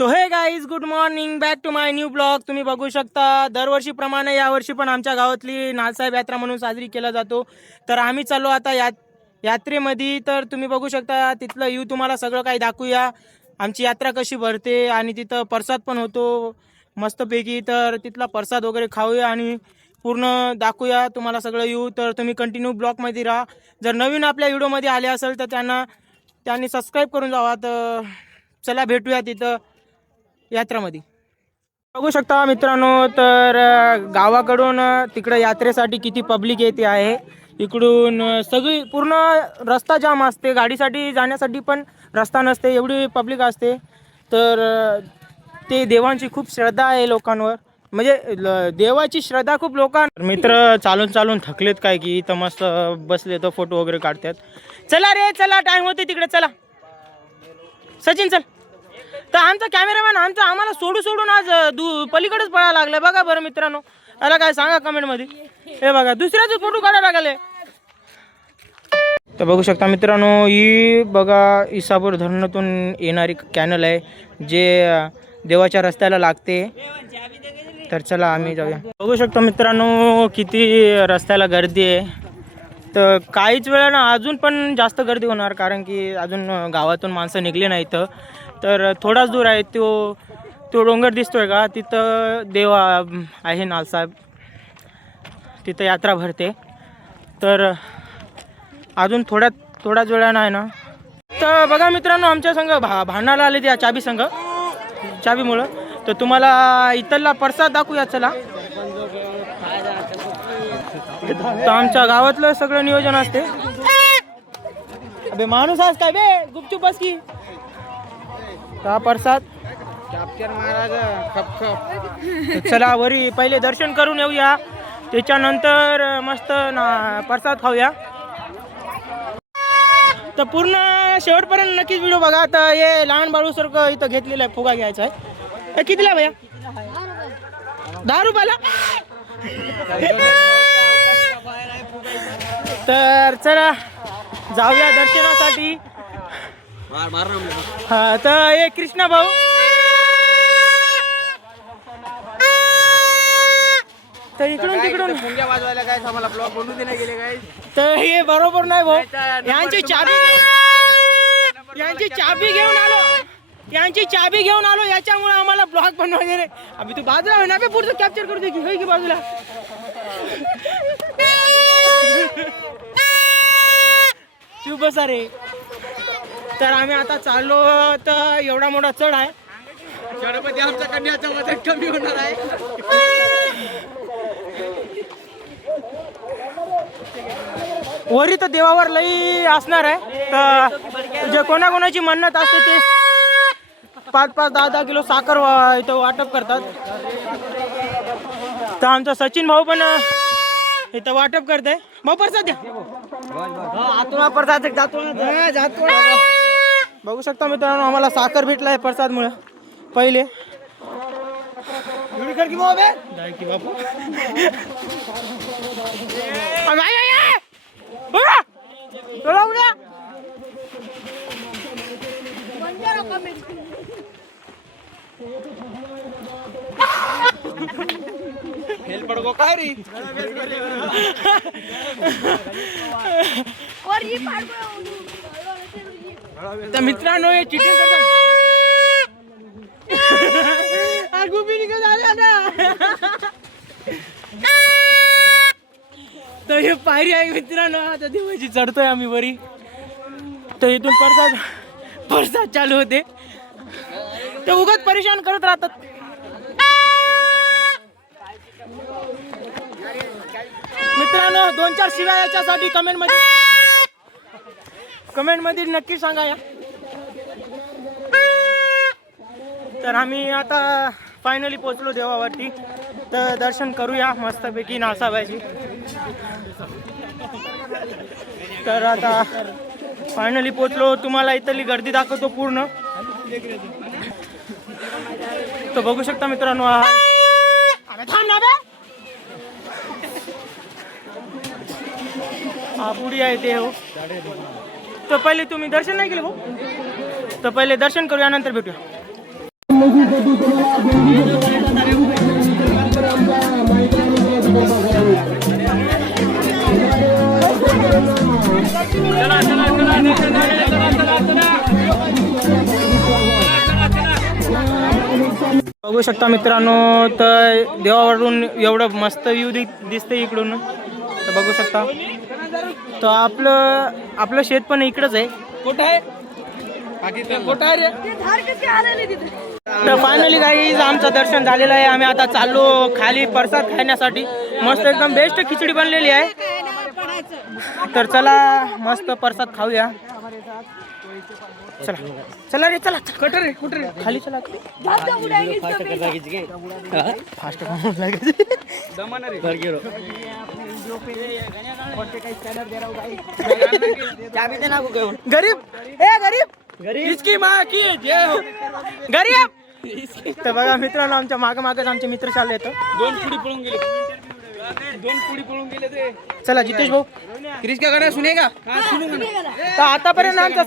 तो hey guys, good morning, back to my new blog. तुम्ही बघू शकता दरवर्षीप्रमाणे यावर्षी पण आमच्या गावातली नाथसाहेब यात्रा म्हणून साजरी केला जातो. तर आम्ही चाललो आता यात्रेमध्ये. तर तुम्ही बघू शकता तिथलं यू तुम्हाला सगळं काही दाखवूया. आमची यात्रा कशी भरते आणि तिथं प्रसाद पण होतो मस्तपैकी. तर तिथला प्रसाद वगैरे खाऊया आणि पूर्ण दाखवूया तुम्हाला सगळं यू. तर तुम्ही कंटिन्यू ब्लॉगमध्ये राहा. जर नवीन आपल्या व्हिडिओमध्ये आले असेल तर त्यांनी सबस्क्राईब करून जावा. तर चला भेटूया तिथं यात्रामध्ये. बघू शकता मित्रांनो, तर गावाकडून तिकडे यात्रेसाठी किती पब्लिक येते आहे. इकडून सगळी पूर्ण रस्ता जाम असते, गाडीसाठी जाण्यासाठी पण रस्ता नसते, एवढी पब्लिक असते. तर ते देवांची खूप श्रद्धा आहे लोकांवर, म्हणजे देवाची श्रद्धा खूप लोकांवर. मित्र चालून चालून थकलेत काय की इथं मस्त बसले तर फोटो वगैरे काढतात. चला रे चला, टाइम होते तिकडे. चला सचिन चल. तर आमचा कॅमेरामॅन आम्हाला सोडून आज पलीकडेच पळायला लागलाय. बघा बरं मित्रांनो, याला काय सांगा कमेंटमध्ये. हे बघा दुसऱ्याचे फोटो काढायला लागले. तर बघू शकता मित्रांनो, ही बघा इसापूर धरणातून येणारी कॅनल आहे जे देवाच्या रस्त्याला लागते. तर चला आम्ही जाऊया. बघू शकता मित्रांनो किती रस्त्याला गर्दी आहे. तर काहीच वेळानं अजून पण जास्त गर्दी होणार, कारण की अजून गावातून माणसं निघले नाहीत. तर थोडाच दूर आहे तो डोंगर दिसतोय का, तिथं देव आहे नाथसाहेब, तिथं यात्रा भरते. तर अजून थोड्याच वेळानं आहे ना. तर बघा मित्रांनो, आमच्या संघ भांडणाला आले त्या चाबीमुळं. तर तुम्हाला इथला प्रसाद दाखवूया चला. तर आमच्या गावातलं सगळं नियोजन असते. अबे माणूस आज काय बे, गुपचूप बस की. हा प्रसाद चला वरी पहिले दर्शन करून येऊया, त्याच्यानंतर मस्त प्रसाद खाऊया. तर पूर्ण शेवटपर्यंत नक्कीच व्हिडिओ बघा. तर हे लहान बाळूसारखं इथं घेतलेलं आहे, फुगा घ्यायचा आहे. हे कितीला भैया? 10 रुपयाला. तर चला जाऊया दर्शनासाठी. हा, तर हे कृष्णा भाऊ. तर इकडून तिकडून वाजवायला काय आम्हाला ब्लॉग बनवून देणे गेले काय. तर हे बरोबर नाही भाऊ. यांची चाबी घेऊन आलो याच्यामुळे आम्हाला ब्लॉग बनवा गेले. अभि तू बाजूला आहे ना बे, पुढचं कॅप्चर करू दे की. होय की बाजूला. तू बसा रे. तर आम्ही आता चाललो. तर एवढा मोठा चढ आहे, चढपती आमच्या कन्याचा वजन कमी होणार आहे. वरी तर देवावर लई असणार आहे. तर जे कोणाकोणाची मन्नत असते ते 5-5, 10-10 किलो साखर इथं वाटप करतात. तर आमचा सचिन भाऊ पण इथं वाटप करते. भाऊ प्रसाद द्या. बघू शकता मित्रांनो, आम्हाला साखर भेटला आहे प्रसाद मुळे. पहिले हेल पडगो काय रे. तर मित्रांनो हे चिटिंग करतात. तर हे पायरी आहे मित्रांनो. आता देवाची चढतोय आम्ही वरी. तर इथून प्रसाद चालू होते. ते उगाच परेशान करत राहतात. मित्रांनो 2-4 शिव्या याच्यासाठी कमेंटमध्ये नक्की सांगा या. तर आम्ही आता फायनली पोहोचलो देवावरती. तर दर्शन करूया मस्तपैकी नाथसाहेबाची. तर आता फायनली पोहोचलो. तुम्हाला इथली गर्दी दाखवतो पूर्ण. तर बघू शकता मित्रांनो, हा पुढे आहे ते हो. तर पहिले तुम्ही दर्शन नाही केले भाऊ, तर पहिले दर्शन करूया नंतर भेटूया. बघू शकता मित्रांनो, तर देवावरून एवढं मस्त व्ह्यू दिसते इकडून, तर बघू शकता. तर आपलं शेत पण इकडंच आहे. कुठं आहे? कुठं आहे रे? तर फायनली गाईज आमचं दर्शन झालेलं आहे. आम्ही आता चाललो खाली प्रसाद खाण्यासाठी. मस्त एकदम बेस्ट खिचडी बनलेली आहे. तर चला मस्त प्रसाद खाऊया. चला चला रे, चला कुठं रे, कुठं रे, खाली चला. फास्ट गरीब इसकी माँ की जय हो. गरीब. तर बघा मित्रांनो, आमच्या मागच आमचे मित्र चालले आहेत. दोन पुढी पळून गेले ते. चला जितेश भाऊ, क्रिश का गाणं सुनेगा? तर आतापर्यंत आमचा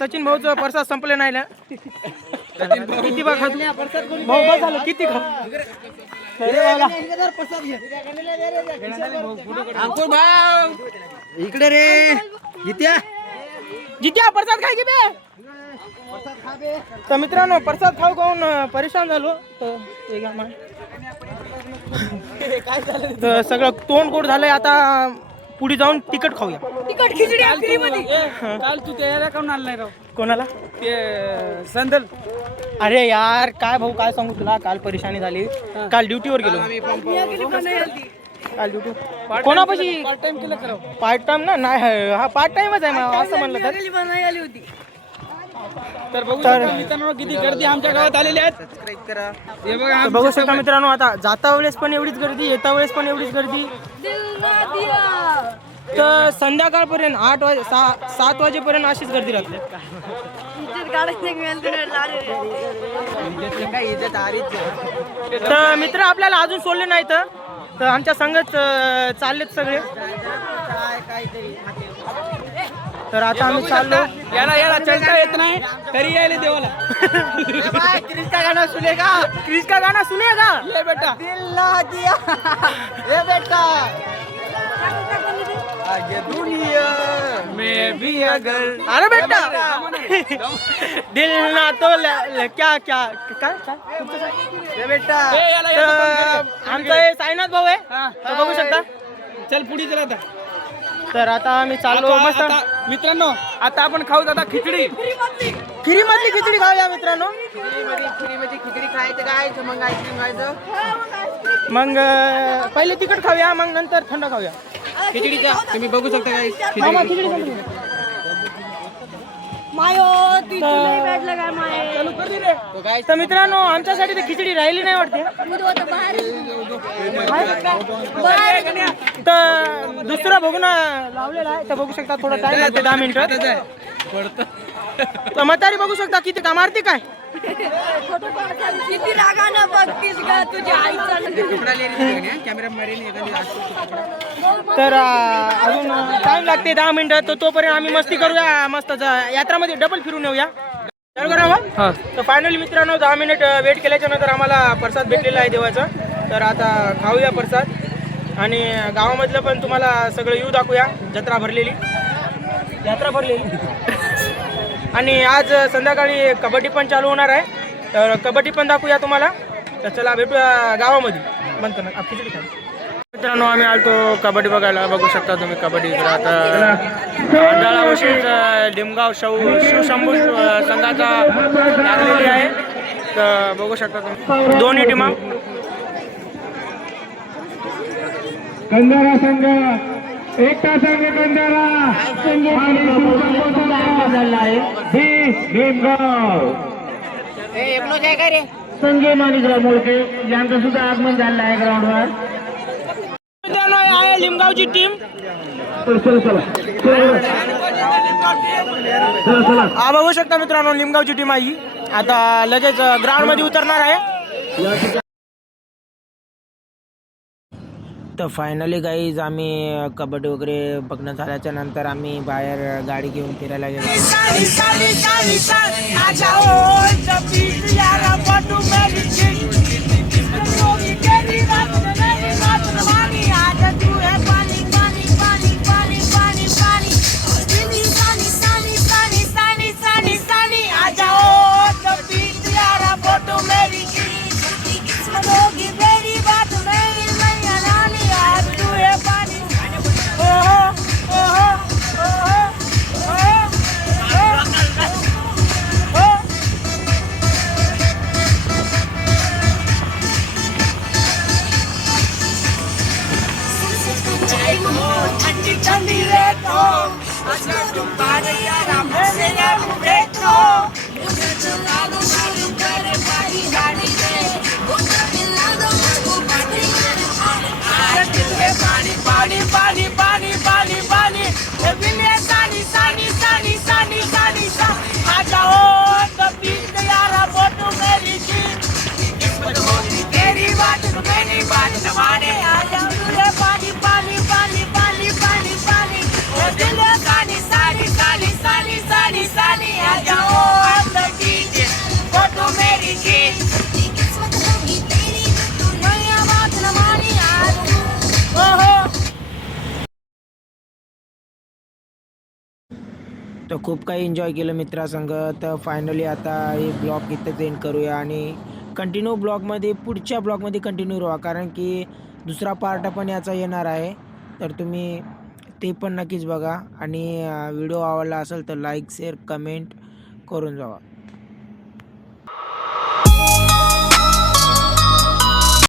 सचिन भाऊचं प्रसाद संपले नाही ना. किती भाऊ बस झालं, किती खाऊ. इकडे रे जित्या प्रसाद खाय की बे. तर मित्रांनो, प्रसाद खाऊ खाऊन परेशान झालो. तर सगळं तोंड गोड झालंय. आता पुढे जाऊन तिखट खाऊया. तिखट खिचडी काल तू त्याला काऊन आला नाही राव? कोणाला? ते संदल. अरे यार काय भाऊ, काय सांगू तुला, काल परेशानी झाली. काल ड्युटीवर गेलो. काल ड्युटी कोणापाशी पार्ट टाइम केलं खरं? पार्ट टाइम ना नाही, हा पार्ट टाइमच आहे असं म्हणलं तर. तर मित्रांनो, किती गर्दी आमच्या गावात आलेली आहे. बघू शकता मित्रांनो, आता जाता वेळेस पण एवढीच गर्दी, येता वेळेस पण एवढीच गर्दी. तर संध्याकाळपर्यंत 7 वाजेपर्यंत अशीच गर्दी राहते. तर मित्र आपल्याला अजून सोडले नाही, तर आमच्या संगच चाललेत सगळे. तर आता आम्ही चाललो. याला चढता येत नाही तरी यायला देवाला. क्रिश का गाना सुनेगा? क्रिश का गाना सुनेगा? ये बेटा दिल ना दिया, ये बेटा आगे दुनिया में भी अगर. अरे बेटा दिल ना तो क्या क्या ये बेटा. आमचा हे साईनाथ भाऊ आहे, तर बघू शकता. चल पुढे चला आता. तर आता आम्ही चाललो मस्त. मित्रांनो, आता आपण खाऊ आता खिचडी. फ्री मधली खिचडी खाऊया मित्रांनो. फ्री मध्ये खिचडी खायचं काय, मग आईस्क्रीम खायचं. मग पहिले तिखट खाऊया, मग नंतर थंड खाऊया. खिचडीचा तुम्ही बघू शकता काय खिचडी. तर मित्रांनो, आमच्यासाठी तर खिचडी राहिली नाही वाटते. तर दुसरा बघून लावलेला आहे, तर बघू शकता थोडा टाइम लागते, 10 मिनिटं. तर म्हातारी बघू शकता किती का मारते काय. किती रागानं बघतीस का तुझ्या आईचा. तर अजून टाइम लागते 10 मिनिटं. तर तोपर्यंत आम्ही मस्ती करूया. मस्त यात्रामध्ये डबल फिरून येऊया. तर फायनली मित्रांनो, 10 मिनिट वेट केल्याच्या नंतर आम्हाला प्रसाद भेटलेला आहे देवाचा. तर आता खाऊया प्रसाद आणि गावामधलं पण तुम्हाला सगळं व्ह्यू दाखवूया. यात्रा भरलेली आणि आज संध्याकाळी कबड्डी पण चालू होणार आहे, तर कबड्डी पण दाखवूया तुम्हाला. तर चला भेटूया गावामध्ये. बंद करा खिचडी खा. मित्रांनो, आम्ही आलतो कबड्डी बघायला. बघू शकता तुम्ही कबड्डी. आता लिमगाव शिवशंभू संघाचा लागलेली आहे, तर बघू शकता तुम्ही दोन्ही टीमा. कंधारा संघ, एकटा संघ कंधारा भीमगाव संजय माणिकराव मोळके यांचं सुद्धा आगमन झालं आहे ग्राउंडवर. मित्रांनो, आहे लिमगावची टीम. हा बघू शकता मित्रांनो, लिमगावची टीम आहे. आता लगेच ग्राउंड मध्ये उतरणार आहे. तर फायनली गाईज आम्ही कबड्डी वगैरे बघणं झाल्याच्या नंतर आम्ही बाहेर गाडी घेऊन फिरायला गेलो. तर खूप काही एन्जॉय केलं मित्रासंग. तर फायनली आता हे ब्लॉग इथंच एंड करूया आणि कंटिन्यू ब्लॉगमध्ये पुढच्या ब्लॉगमध्ये कंटिन्यू राहा, कारण की दुसरा पार्ट पण याचा येणार आहे. तर तुम्ही ते पण नक्कीच बघा आणि व्हिडिओ आवडला असेल तर लाईक शेअर कमेंट करून जावा.